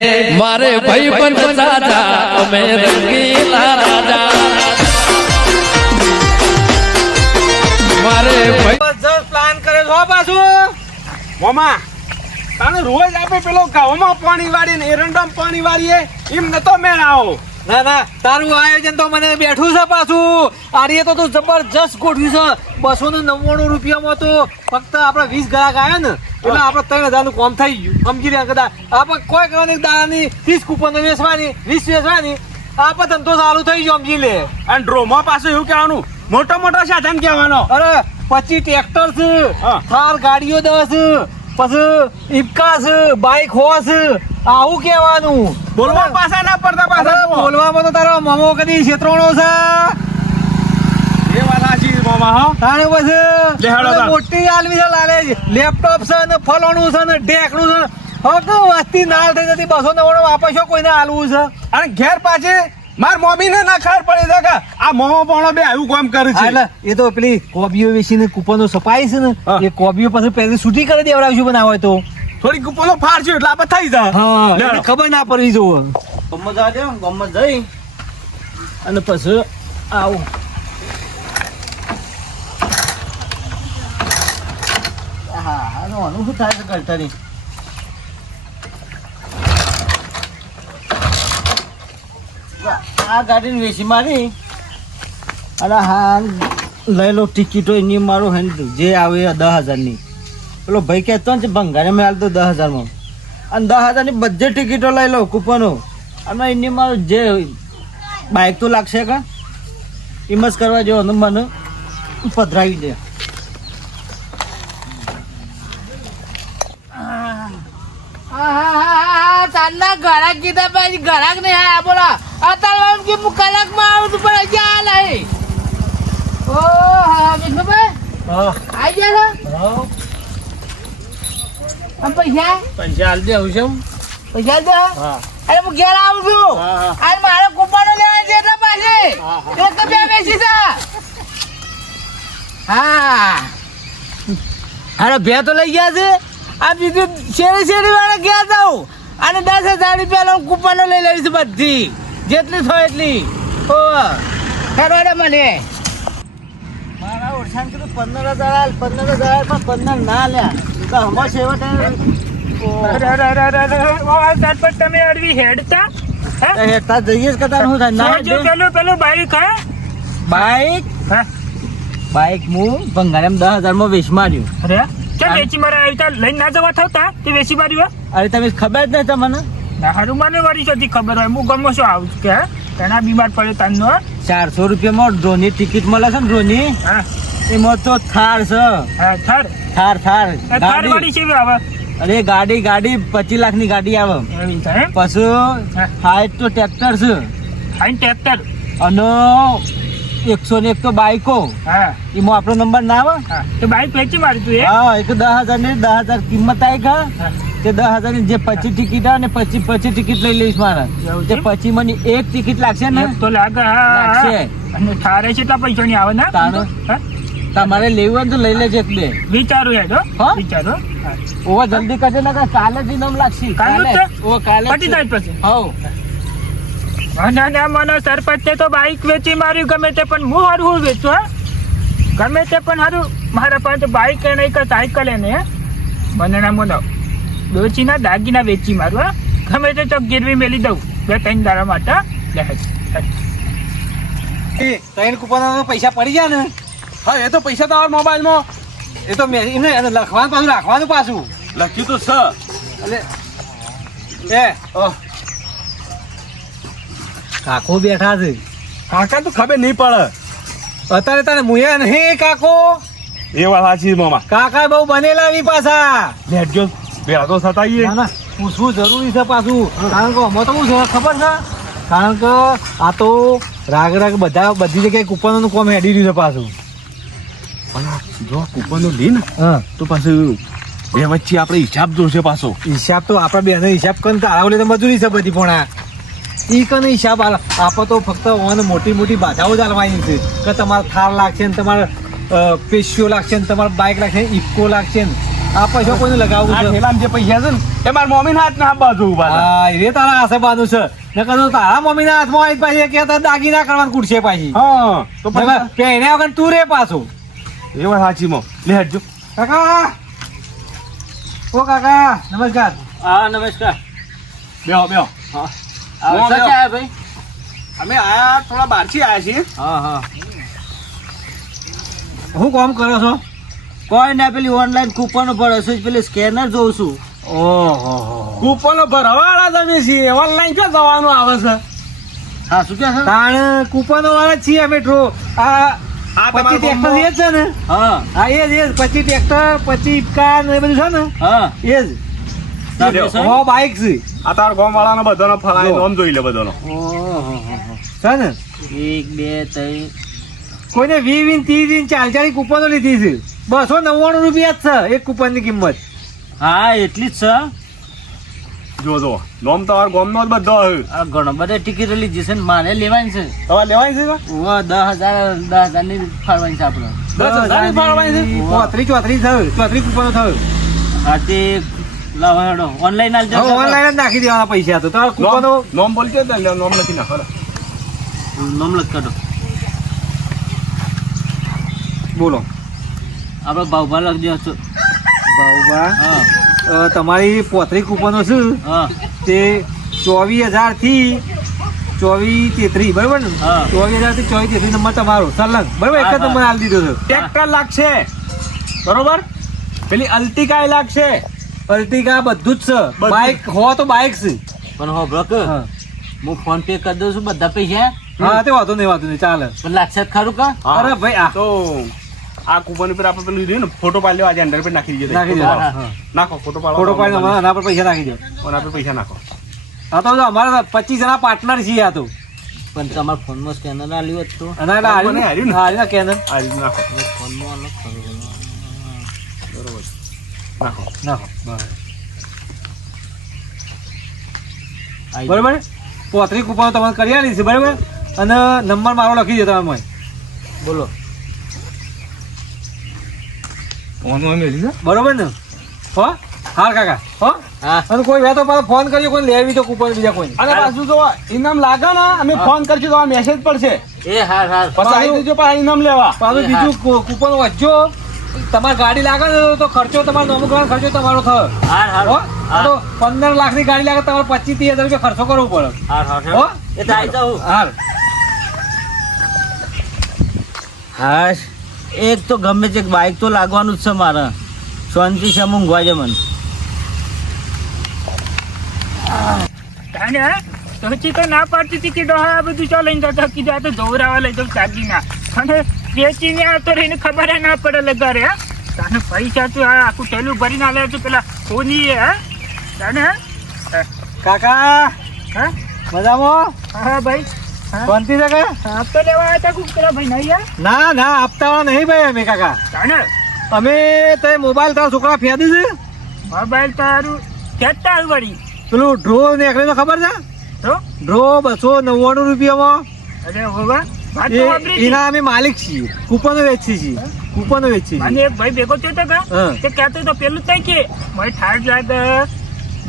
મારે ભાઈ પણ રાજા અમે રંગીલા રાજા મારે ભાઈ જબરજસ્ત પ્લાન કરે છો પાછું મોમા તાને રોજ આપણે પેલો ગાવામાં પાણી વાળી ને એરંડામાં પાણી વાળીએ એમ નતો મેળ આવો. ના ના તારું આયોજન તો મને બેઠું છે પાછું. આરીએ તો તું જબરજસ્ત ગોઠવ્યું છે. 299 રૂપિયામાં તો ફક્ત આપણે 20 ગ્રાહક આવ્યા ને એટલે આપણે 3000 નું કામ થઈ ગયું. સમજી રહ્યા કદાચ આપણે કોઈ કરવાની દાડાની 30 કૂપન વેચવાની 20 વેચવાની આપણે ધંધો ચાલુ થઈ ગયો. સમજી લે. અને ડ્રોમાં પાછું એવું કહેવાનું મોટો મોટો સાધન કહેવાનો. અરે 25 ટ્રેક્ટર છે, થાર ગાડીઓ 10 પછી ઇપકા છે, બાઈક હોસ આવું કહેવાનું. બોલવા પાછા ના પડતા પાછા. બોલવામાં તો તારો મામો કદી છેતરોણો છે. એ વાત સાચી મામા. હા તારે પછી મોટી આલવી છે લાલે લેપટોપ છે ને ફલોણું છે ને ઢેકણું છે. હવે તો વસ્તી નાલ થઈ જતી 299 વાપરશો કોઈને આલવું છે. અને ઘેર પાછી માર મમ્મી ને ના ખબર પડે છે કે આ મોમો પોણો બે આવું કામ કરે છે. એટલે એ તો પેલી કોબીઓ વેચીને કૂપનો સપાઈ છે ને એ કોબીઓ પછી પહેલી છૂટી કરી દેવડાવશું બનાવ હોય તો થોડી કૂપનો ફાડશું એટલે આપણે થઈ જાય. હા ખબર ના પડવી જોવો. ગમત આ દે ગમત જઈ અને પછી આવું. હા આનું શું થાય છે કરતા નહીં. આ ગાડીને વેચી મારી અને હા લઈ લો ટિકિટો એની મારું હેન્ડ જે આવે 10,000 ની. પેલો ભાઈ કહેતો ને ભંગારે મેં હાલ તો 10,000 માં અને 10,000 ની બધી ટિકિટો લઈ લો કૂપનો અને એની મારું જે બાઇક તો લાગશે કા એમ જ કરવા જેવો મને પધરાવી દે. તારના ઘરાક કીધા પછી ઘરાક નહીં આયા બોલા અત્યારે કે હું કલાકમાં આવું છું પણ હજી આ નહીં. ઓ હા વિષ્ણુભાઈ આવી ગયા છો પૈસા હાલ દે આવું છે પૈસા દે. અરે હું ઘેર આવું છું. આજે મારે કૂપનો લેવા છે એટલે પાછી એક તો બે બેસી છે. હા અરે બે તો લઈ ગયા છે. આ બીજું શેરી વાળા ગયા જાઉં અને 10,000 રૂપિયા કૂપનો લઈ લઈશ બધી જેટલી થાય એટલી. ઓ ખરો મને મારા ઓળખાણ કીધું 15,000 15,000 15 ના લ્યા તો હમણાં છેવટે તમે અડવી હેડતા હેઠતા જઈએ જ કદાચ શું થાય. પેલું બાઈક હા બાઈક બાઈક હું ભંગારેમ 10,000 માં વેચ માર્યું. અરે કેમ વેચી મારે લઈને ના જવા થતા તે વેચી માર્યું? અરે તમે ખબર જ નહીં તમને. હારું મને વળી જતી ખબર હોય હું ગમો શું આવું કે તેના બીમાર પડ્યો તાનો 400 રૂપિયામાં ડ્રોની ટિકિટ મળે છે ને ડ્રોની એમાં તો થાર છે. હા થાર થાર વાળી છે હવે. અરે ગાડી 25 લાખ ની ગાડી આવે. એવી થાય પછી હાઈટ તો ટ્રેક્ટર છે આઈ ટ્રેક્ટર અને 101 તો બાઈકો. હા એમાં આપણો નંબર ના આવે. હા તો બાઈક વેચી મારી તું એ. હા એક 10,000 ની 10,000 કિંમત આવી કા તે 10,000 ની જે 25 ટિકિટ આવે ને 25 ટિકિટ લઈ લઈશ મારે. તે 25 માં એક ટિકિટ લાગશે ને તો લાગે. લાગશે. અને થારે કેટલા પૈસા ની આવે ને તમારે લેવું હોય તો લઈ લેજે એક બે. વિચારું હેડો વિચારો ઓવા જલ્દી કરજે ને કાલે જ ઇનામ લાગશે. કાલે પટી જાય પછી. હવ ના મને સરપંચે તો બાઈક વેચી માર્યું ગમે તે પણ હું હારું વેચું. હા ગમે તે પણ હારું મારા પાસે બાઈક નહીં કે સાયકલ એને મને ના મને ડોચીના દાગીના વેચી મારું. હા ગમે તે તો ગીરવી મેલી દઉં 2-3 દાડા માટે. ત્રણ કૂપન પૈસા પડી ગયા ને. હા એ તો પૈસા તમારા મોબાઈલમાં એ તો મેં એને લખવાનું પાછું રાખવાનું પાછું લખ્યું તો એટલે એ કાકો બેઠા છે. કાકા તો ખબર નહીં પડે અત્યારે તને મુયા નહીં કાકો. એ વાત સાચી મામા. કાકા બહુ બનેલા આવી પાછા લેટજો ભેળા તો થતા ના પૂછવું જરૂરી છે પાછું. કારણ કે અમે તો શું છે ખબર છે કારણ કે આ તો રાગ બધી જગ્યાએ કૂપનોનું કોમ હેડી રહ્યું છે પાછું. પણ જો કૂપનો લી ને હા તો પાછું બે વચ્ચે આપણે હિસાબ જોશે પાછો. હિસાબ તો આપણા બેનો હિસાબ કરીને તારાવલે તો મજૂરી છે બધી પણ ઈ કને હિસાબ આપણે તો ફક્ત ઓને મોટી બાધાઓ જ આલવાની છે કે તમારે થાર લાગશે ને તમારે પેશિયો લાગશે ને તમારે બાઇક લાગશે ઇફકો લાગશે ને આ પૈસા કોઈને લગાવવું આ છે ઠેલામાં જે પૈસા છે ને એ મારા મમ્મીના હાથના આ બાજુ ઊભા હતા. હા એ તારા આસેબાનું છે નકર તો તારા મમ્મીના હાથમાં આવી પાછી કે તારા દાગીના કરવાનું કૂટશે પાછી હા તો પછી પહેર્યા વગર તું રે પાછું એ વાત સાચી માં લે હટજો. કાકા ઓ કાકા નમસ્કાર હા નમસ્કાર. બેહો બેહો. ભાઈ? અમે આયા થોડા બહારથી આયા છીએ. હા હા. હું કામ કરો છો કોઈ ના પેલી ઓનલાઈન કૂપનો પડે છે પેલી સ્કેનર જોઉં છું. ઓહો કૂપનો ભરવાવાળા તમે છીએ ઓનલાઈન ક્યાં જવાનું આવે છે? હા શું કે છે? તાણ કૂપનો વાળા જ છીએ અમે આ આ 25 ટ્રેક્ટર એ જ છે ને હા હા એ જ 25 ટ્રેક્ટર 25 કાર ને એ બધું છે ને હા. એ જ હો બાઇક છે આ તાર ગામ વાળાનો બધાનો ફલાય જો. નામ જોઈ લે બધાનો. છે ને 1 2 3. કોઈને 20 30 40 કૂપનો લીધી છે 299 રૂપિયા જ છે એક કૂપનની કિંમત હા એટલી જ છે. જો જો નામ તમારા ગામનો જ બધો હે. આ ઘણો બધા ટિકિટ લીધી છે ને મારે લેવાની છે. તમારે લેવાય છે કા? ઓવા 10,000 ની ફાળવાની છે આપણે. 10,000 ની ફાળવાની છે? 34 થયું 34 કૂપનો થયું હા તે લાવો હેડો ઓનલાઈન આલ દો. ઓનલાઈન જ નાખી દેવાના પૈસા તો તમારા કૂપનો નામ બોલજો ને નામ લખી નાખો. નામ લખ કાઢો. બોલો આપણે ભાવભા લખજો છો. બાબા હા તમારી 35 કૂપનો છે હા તે 24,000 થી 24-33 બરાબર ને હા. 24,000 થી 24-33 નંબર તમારો સલંગ બરાબર એક જ હા, નંબર આલી દીધો છે ટ્રેક્ટર લાગશે બરોબર, પેલી અલ્ટિકા લાગશે. અર્ટિગા બધું જ છે બધું. બાઇક હો તો બાઇક છે પણ હો બ્રોક હા હું ફોન પે કરી દઉં છું બધા પૈસા. હા તે વાંધો નહીં ચાલે પણ લાગશે જ ખરું કા? હા. અરે ભાઈ આ તો આ કૂપન ઉપર આપણે પેલું રહ્યું ને ફોટો પાડી લેવા આજે અંડર પર નાખી દીધો. નાખી દો હા, હા. હા. નાખો ફોટો પાડો. ફોટો પાડીને આના પર પૈસા નાખી દો અને આપણે પૈસા નાખો. આ તો જો અમારા 25 જણા પાર્ટનર છીએ આ તો પણ તમારા ફોનમાં સ્કેનર આલ્યું હોત તો અને આ મને હાર્યું ને. હારી કેનર આ રીતે નાખો ફોનમાં અલગ ખરું. બરોબર નાખો. નાખો બરાબર. આઈ બરાબર 35 કૂપનો તમને કરી આલી છે બરાબર અને નંબર મારો લખી દો તમે બોલો. બરોબર ને હો હા કાકા હો હા અને કોઈ વેતો પાછો ફોન કર્યો કોઈ લેવી તો કૂપન બીજા કોઈ અને પાછું જો ઇનામ લાગે ને અમે ફોન કરશું તો આ મેસેજ પડશે એ હાર હાર. પછી આવી દેજો પાછા ઇનામ લેવા. પાછું બીજું કૂપન વાંચજો તમારી ગાડી લાગે ને તો ખર્ચો તમારો નોમો કરવાનો ખર્ચો તમારો થયો હાર હાર. હો આ તો 15 લાખની ગાડી લાગે તમારે 25-30 હજાર રૂપિયા ખર્ચો કરવો પડે હાર હાર હો એ તો આઈ જાઉં. હાલ હાશ એક તો ગમે તે બાઈક તો લાગવાનું જ છે મારે. શાંતિ છે ઊંઘવા છે મને. તો હજી તો ના પાડતી હતી કે ડોહા આ બધું ચાલીને જતા કીધું આ તો જોવરાવા લઈ જાઉં ચાગીના અને વેચીને આવતો રહીને ખબર ના પડે લગારે હા તાને પૈસા તું આ આખું ટેલું ભરીને આલે તું પેલા સોની હે તાને કાકા હા મજામાં હા ભાઈ હા શાંતિ છે કે આપતો લેવા આવ્યા હતા કુક પેલા ભાઈ નહીં યાર ના ના આપતા નહીં ભાઈ અમે કાકા તાને અમે તે મોબાઈલ તારા છોકરા ફેદી છે મોબાઈલ તારું ખેંચતા વળી પેલું ડ્રો નીકળે તો ખબર છે તો ડ્રો 299 રૂપિયામાં અરે હોવા વાત તો વાપરી એના અમે માલિક છીએ કૂપનો વેચીએ છીએ કૂપનો વેચીએ અને છીએ એક ભાઈ ભેગો થયો તો કા હા. તે કહેતો તો પેલું તઈ કે મારે ઠાર લાગે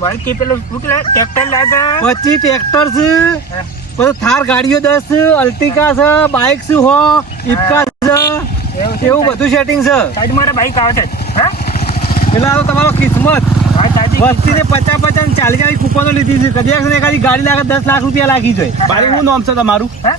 મારે કે પેલું શું કે ટ્રેક્ટર લાગે 25 ટ્રેક્ટર છે હા. પછી થાર ગાડીઓ 10 છે અલ્ટિકા છે બાઇક છે હો ઇફકા છે એવું બધું સેટિંગ છે સાઈડ મારા બાઈક આવે છે હા એટલે આ તો તમારો કિસ્મત હા તાજી વસ્તીને 50 40 કૂપનો લીધી છે કદી એકાદી ગાડી લાગે 10 લાખ રૂપિયા લાગી જાય ભાઈ શું નામ છે તમારું? હા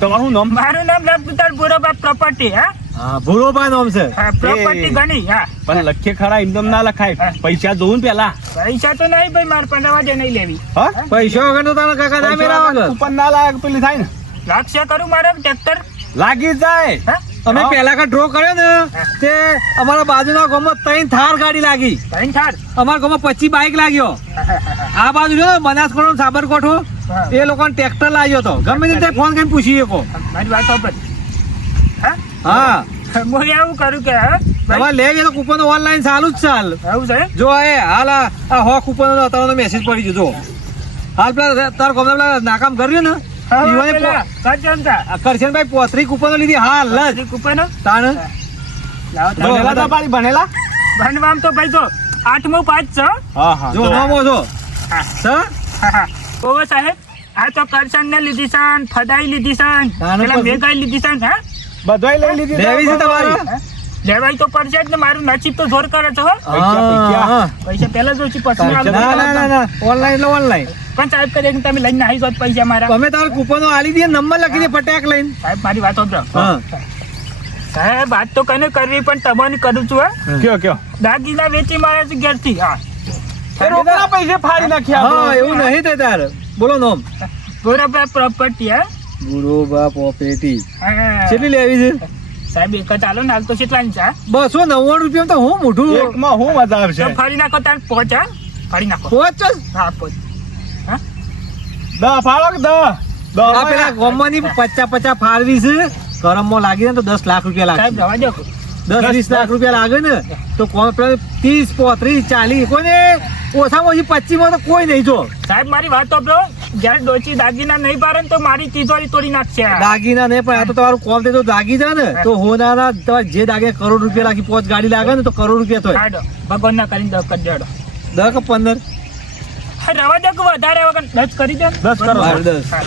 તમારું શું નામ? મારું નામ લખતાર બોરોબા પ્રોપર્ટી હા હા ભૂરોબા નામ છે હા પ્રોપર્ટી ઘણી હા પણ લખીએ ખરા ઇનામ ના લખાય. હા. પૈસા જોવું ને પેલા. પૈસા તો નહીં ભાઈ મારે પંડવાજે નહીં લેવી હા પૈસા વગર તો તારા કાકા ના મેળા વગર કૂપન ના લાગે પેલી થાય ને લાગશે કરું મારે ટ્રેક્ટર લાગી જાય. હા અમે હા. પહેલા ડ્રો કર્યો ને તે અમારા બાજુના ગામમાં 3 થાર ગાડી લાગી ત્રણ ઠાર અમારા ગામમાં 25 બાઇક લાગ્યો આ બાજુ જો બનાસકાંઠો સાબરકોઠો એ લોકોને ટ્રેક્ટર લાગ્યો તો ગમે તે ફોન કરીને પૂછી શકો મારી વાત સાંભળ હા હા હું એવું કરું કે હા તમારે લેવી તો કૂપન ઓનલાઈન ચાલુ જ ચાલ એવું છે જો એ હાલ આ હો કૂપન તારો મેસેજ પડી ગયો જો હાલ પેલા તાર ગામના પેલા નાકામ કર્યું ને ઈવોને કરશનભાઈ 35 કૂપનો લીધી હાલ જ કૂપનો તાણ લાવો જો, ભણેલા બધા- તા પાડી ભણેલા? ભણવામાં તો ભાઈ જો 8મો પાસ છે હો. હા હા જો નવો છો હા. સર ઓવો સાહેબ આ તો કરશન ને લીધી છે ને ફદાઈ લીધી છે ને તાને પેલા પછી? મેઘાઈ લીધી છે ને હા બધાય લઈ લીધી લેવી છે તમારી હા? લેવાય તો પડશે જ ને મારું નસીબ તો જોર કરે છે હો હા પૈસા પહેલા જો પછી પછી આલું. ના ના ના ના ઓનલાઈન એટલે ઓનલાઈન પણ સાહેબ કરે કે તમે લઈને આવી જાઓ તો પૈસા મારા તમે તારા કૂપનો આલી દે નંબર લખી દે ફટાક લઈને સાહેબ મારી વાત સાંભળો હા. સાહેબ વાત તો કને કરવી પણ તમને કરું છું હા કયો કયો દાગીના વેચી મારે છે ઘેરથી હા એ રોકડા પૈસે ફાડી નાખ્યા હા આપણે. એવું નહીં થાય તાર બોલો નોમ ગોરાબા પ્રોપર્ટી હા ગુરુબા પોપેટી હા. કેટલી લેવી છે સાહેબ એક જ આલો ને હાલ તો કેટલાની છે હા? 299 રૂપિયા તો હું મોઢું એકમાં હું મજા આવશે તો ફરી નાખો તાર પહોંચ હા ફરી નાખો પહોંચ હા પહોંચ દહ ફાળો કે દહ આ પેલા ગોમની 50 ફાળવી છે કરમમાં લાગી ને તો 10 લાખ રૂપિયા સાહેબ લાગશે રવા દો 10-20 લાખ રૂપિયા લાગે ને તો કોણ 30 35 40 કોઈને ઓછામાં ઓછી 25 માં તો કોઈ નહીં જો સાહેબ મારી વાત સાંભળો જ્યારે ડોચી દાગીના નહીં પાડે ને તો મારી તિજોરી તોડી નાખશે દાગીના નહીં પણ આ તો તમારું કોમ તે તો દાગી જાય ને તો હોનાના તમારે જે દાગે કરોડ રૂપિયા લાગી 5 ગાડી લાગે ને તો કરોડ રૂપિયા થાય કાઢો ભગવાન ના કરીને દસ કરી દેડો 10 કે 15 હા, રવા દો કે વધારે વગર 10 કરી દે 10 કરો. હા, 10. હા.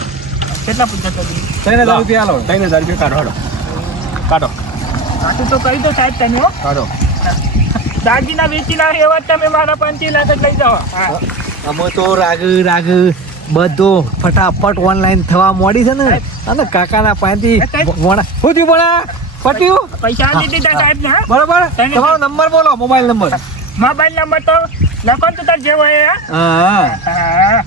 કેટલા પૂછ્યા તો 3000 રૂપિયા આલો 3000 રૂપિયા કાઢો હાલો. કાઢો આટલું તો કરી દો સાહેબ તમે હો કાઢો દાગીના વેચી ના એવા જ તમે મારા 5 લાખ જ લઈ જાઓ હા. અમે તો રાગ બધું ફટાફટ ઓનલાઈન થવા મોડી છે ને અને કાકાના પાસેથી ભણા શું થયું ભણા પટ્યું પૈસા આપી દીધા સાહેબ ને હા? બરોબર તમારો નંબર બોલો મોબાઈલ નંબર મોબાઈલ નંબર તો લખો ને તો તાર જેવો એ હા? હા હા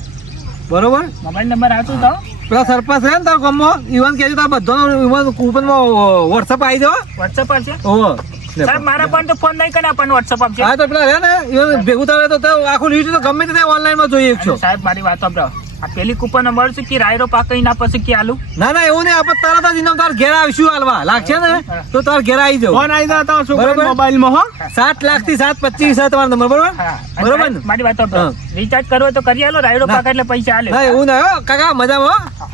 બરોબર મોબાઈલ નંબર આવતું તો પેલા સરપંચ છે ને તારા ગામમાં ઈવન કહેજો તાર બધાનો ઈવન કૂપનમાં વોટ્સઅપ આવી જાવ વોટ્સઅપ પર છે ઓહો સાહેબ મારા પણ તો ફોન નહીં કરે પણ વોટ્સઅપ આપશે હા તો પેલા છે ને ઈવન ભેગું થાય તો આખું લીટ તો ગમે તે ઓનલાઈન માં જોઈએ છો અને સાહેબ મારી વાત સાંભળો આ પેલી કૂપન મળશે કે રાયરો પાકઈ ના પછી કે આલુ ના ના એવું નહીં આપણે તરત જ ઇનામ તાર ઘેર આવીશું હાલવા લાગશે ને તો તાર ઘેર આવી જાવ ફોન આવી જાય તમારા છોકરા બરોબર. મોબાઈલમાં હો 7 લાખ થી 7.25 છે તમારો નંબર બરોબર હા બરોબર અને ને? મારી વાત સાંભળો રિચાર્જ કરવો તો કરી આલો રાયરો પાક એટલે પૈસા આલે ના એવું ના હો કાકા મજામાં હો?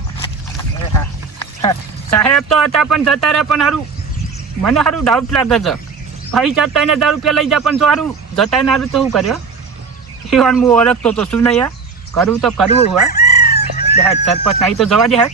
હા. સાહેબ તો હતા પણ જતા રહ્યા પણ હારું મને હારું ડાઉટ લાગે છે પૈસા 3000 રૂપિયા લઈ જા પણ તો હારું જતા ને હારું તો શું કર્યો ઈવન હું ઓળખતો તો શું નહીં યાર કરવું તો કરવું હોય સરપંચ નહીં તો જવા દે હા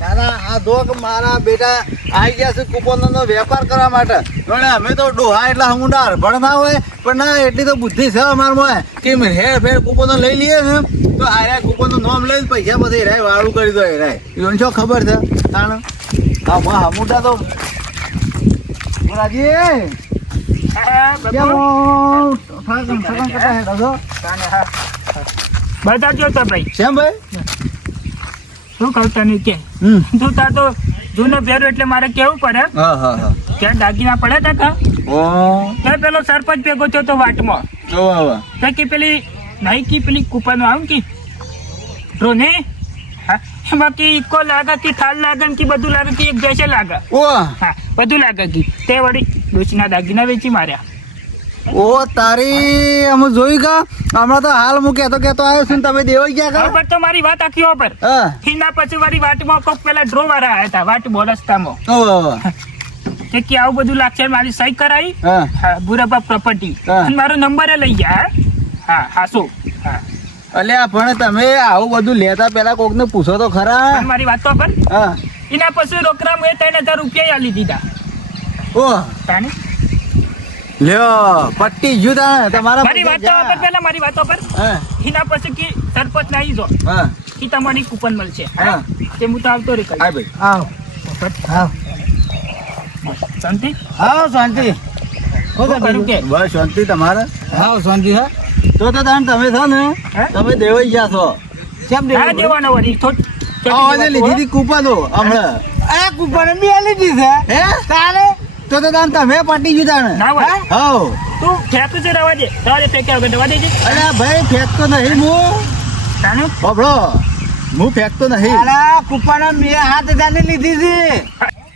દાદા આ દોગ મારા બેટા આવી ગયા છે કૂપનનો વેપાર કરવા માટે જોડે અમે તો ડોહા એટલા હમુંડા હરભળ ના હોય પણ ના એટલી તો બુદ્ધિ છે અમારમાં કે હેર ફેર કૂપનો લઈ લઈએ ને તો આર્યા કૂપનનું નામ લઈને પૈસા પછી રાય વાળું કરી દો રાય એવું શું ખબર છે તાણ હા હમુંડા તો રાજી હા, બાપુ. બધા કયો તો ભાઈ કેમ ભાઈ શું કહું તને કે તું તાર તો જૂનો પહેરો એટલે મારે કેવું પડે હા હા હા ત્યાં દાગીના પડ્યા હતા કા ઓ ત્યાં પેલો સરપંચ ભેગો થયો તો વાટમાં તો કે પેલી નહીં કે પેલી કૂપનો આવું કે ડ્રોને હા એમાં કે ઇકો લાગે કે થાલ લાગે ને કે બધું લાગે કે એક જૈસે લાગે ઓ હા બધું લાગે કે તે વળી ડોશીના દાગીના વેચી માર્યા ઓ તારી અમે જોયું કા હમણાં તો હાલ હું કહેતો આવ્યો છું ને તમે દેવાઈ ગયા કા ખબર તો મારી વાત આખી ઉપર હા એના પછી વાળી વાટમાં કોક પેલા ડ્રો વાળા આવ્યા હતા વાટ બોરસ્તામાં ઓ કે આવું બધું લાગશે મારી સહી કરાવી હા હા બુરાબા પ્રોપર્ટી હા. અને મારો નંબર લઈ ગયા હા હા શું હા અલ્યા પણ તમે આવું બધું લેતા પેલા કોક ને પૂછો તો ખરા પણ મારી વાત તો પર હા એના પછી રોકડા મેં 3000 રૂપિયા આલી દીધા ઓ તાને લ્યો પટ્ટી જુદા તમારા મારી વાત તો પર પેલા મારી વાતો પર હા એના પછી કે સરપંચ નહીં જો હા કે તમારી કૂપન મળશે હા. તે હું તો આવતો રે હા ભાઈ આવ આવ શાંતિ આવ શાંતિ શું કરું કે બસ શાંતિ તમારે હા શાંતિ હા તો તાણ તમે છો ને હે? તમે દેવાઈ ગયા છો કેમ ના દેવાનો વળી આજે લીધી હતી કૂપનો હમણાં આ કૂપન બી આલી દીધી હે તારે તો તાણ તમે પટી જુદા ને ના વળી હાઉ તું ફેંકું છે રવા દે ફેંક્યા વગર રવા દેજે અરે ભાઈ ફેંકતો નહીં હું તાનું બાબડો હું ફેંકતો નહીં અલા કૂપન મેં હાથ જાને લીધી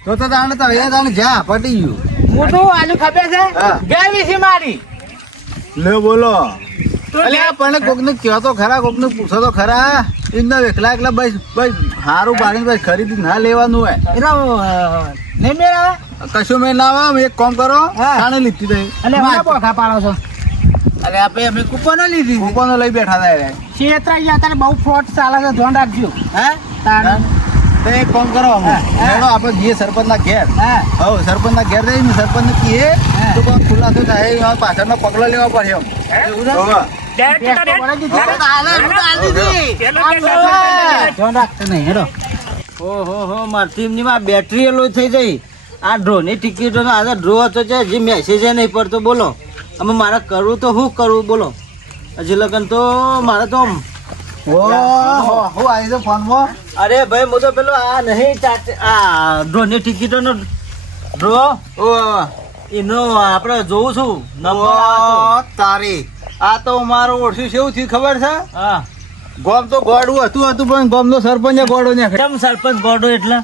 છે તો તાણે તો એ તાણે જા પટી ગયું મોટું આલુ ખબર છે હા. ગરમી છે મારી લે બોલો તું અલ્યા પણ કોકને કહો તો ખરા કોકને પૂછો તો ખરા એમના એકલા બસ સારું પાડીને બસ ખરીદી ના લેવાનું હોય એટલે નહીં મેળવે કશું મેં ના આવે એક કામ કરો શાણે લીધી તઈ અને હમણાં પોખા પાડો છો અરે આપણે અમે કૂપનો લીધી કૂપનો લઈ બેઠા હતા રે ક્ષેત્રાઈ અત્યારે બહુ ફ્રોડ ચાલે છે ધ્યાન રાખજો હે તારે તો એક કામ કરો હેડો આપણે જઈએ સરપંચના ઘેર હવ સરપંચના ઘેર જઈને સરપંચને કહીએ તો કોઈ ખુલાસો થાય એમાં પાછળનો પગલો લેવા પડે એમ એવું છે ધ્યાન રાખતો નહીં હેડો ઓહો મારી ટીમની માં બેટરી લો થઈ જઈ આ ડ્રોની ટિકિટો આજે ડ્રો હતો છે જે મેસેજ નહીં પડતો બોલો અમે મારે કરવું તો શું કરવું બોલો હજી લગન તો મારે તો અરે ભાઈ હું તો પેલો આ નહીં આ ડ્રોની ટિકિટોનો ડ્રો એનો આપણે જોઉં છું તારી આ તો મારું ઓળખ્યું છે એવું થયું ખબર છે હા ગોમ તો ગોડું હતું પણ ગોમ નો સરપંચ ગોડો ને કેમ સરપંચ ગોડો એટલે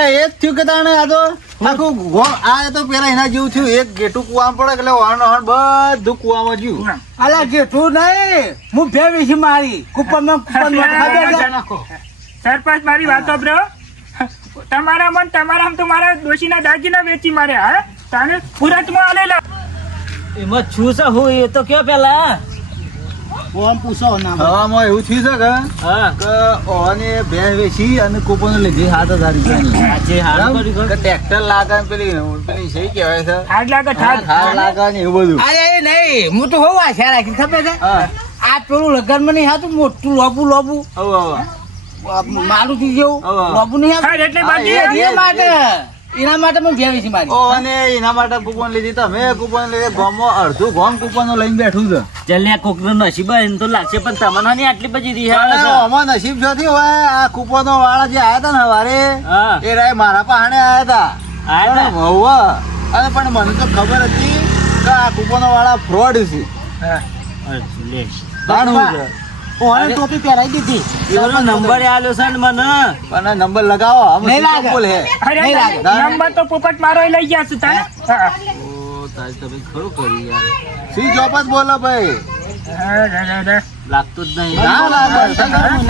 એ જ થયું કે તાણે આ તો આખું ગોમ આ તો પેલા એના જેવું થયું એક ગેટું કુવામાં પડે એટલે વાળનો હાણ બધું કુવામાં ગયું અલા ગેટું નહીં હું ફેવી છે મારી કુપનમાં સરપંચ મારી વાત સાંભળો તમારા તો મારા ડોશીના દાગીના વેચી મારે હા તાને પુરતમાં આલેલા એમાં છું છે હું એ તો કયો પેલા ઓમ પૂછો ના હવામાં એવું થયું છે કે ઓને બે વેચી અને કૂપનો લીધી 7,000 રૂપિયા ટ્રેક્ટર લાગે પેલી સહી કહેવાય છે હાડ લાગે હાડ લાગે ને એવું બધું અરે નહીં હું તો હોવા આશા રાખી ખબર છે આ પેલું લગનમાં નહીં હતું મોટું લોબુ મારું થી જેવું લોબુ નહીં હા, એટલે બાકી એના માટે હું ભેવી છે મારી અને એના માટે કૂપન લીધી તમે કૂપન લીધી ગામમાં અડધું ગામ કૂપનો લઈને બેઠું છે જલ્યા કોકનો નસીબ એને તો લાગશે પણ તમને નહીં આટલી બધી રિહાઈ પણ આમાં નસીબ જોથી હોય આ કૂપનો વાળા જે આયા હતા ને હવારે એ રાય મારા પાહણે આયા હતા અને પણ મને તો ખબર હતી કે આ કૂપનો વાળા ફ્રોડ છે ઓને ટોપી પહેરાઈ દીધી એનો નંબર આલ્યો છે ને મને પણ નંબર લગાવો અમે નહીં લાગે. બોલ હે નહીં લાગે. નંબર તો પોપટ મારો લઈ ગયા છે તારે હા. ઓ તારી તમે ખરું કરી યાર સી જોબ જ બોલો ભાઈ લાગતું જ નહીં ના લાગે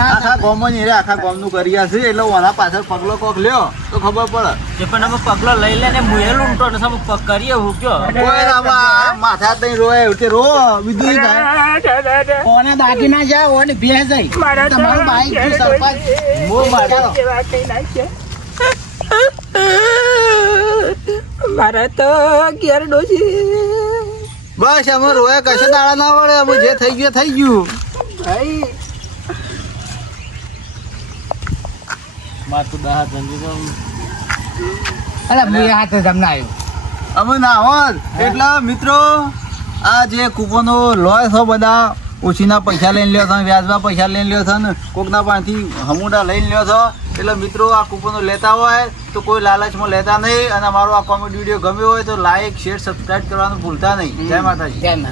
આખા ગામમાં ને આખા ગામનું કર્યા છે એટલે ઓના પાછળ પગલો કોક લ્યો તો ખબર પડે જે પણ અમે પગલો લઈ લે ને મુએ લૂંટો ને સમ કરીએ હું કયો કોઈ આમાં માથા નહીં રોય ઉઠે રો વિધુઈ થાય ઓને દાગી ના જાય ઓને ભેસ જાય મારા તો તમારું બાઈક છે સરપંચ મો માર્યો મારા તો ઘેર ડોસી બસ અમે રોયા કશે દાડા ના વળે અમે જે થઈ ગયું થઈ ગયું માતું દા ધંધી તો અરે મુએ હાથે તમને આવ્યો અમે ના હોત એટલે મિત્રો આ જે કૂપનો લોય છો બધા ઓછીના પૈસા લઈને લ્યો છો વ્યાજમાં પૈસા લઈને લ્યો છો ને કોકના પાસેથી હમુડા લઈને લ્યો છો એટલે મિત્રો આ કૂપનો લેતા હોય તો કોઈ લાલચમાં લેતા નહીં અને અમારો આ કોમેડી વિડીયો ગમ્યો હોય તો લાઈક શેર સબસ્ક્રાઇબ કરવાનું ભૂલતા નહીં જય માતાજી કેમ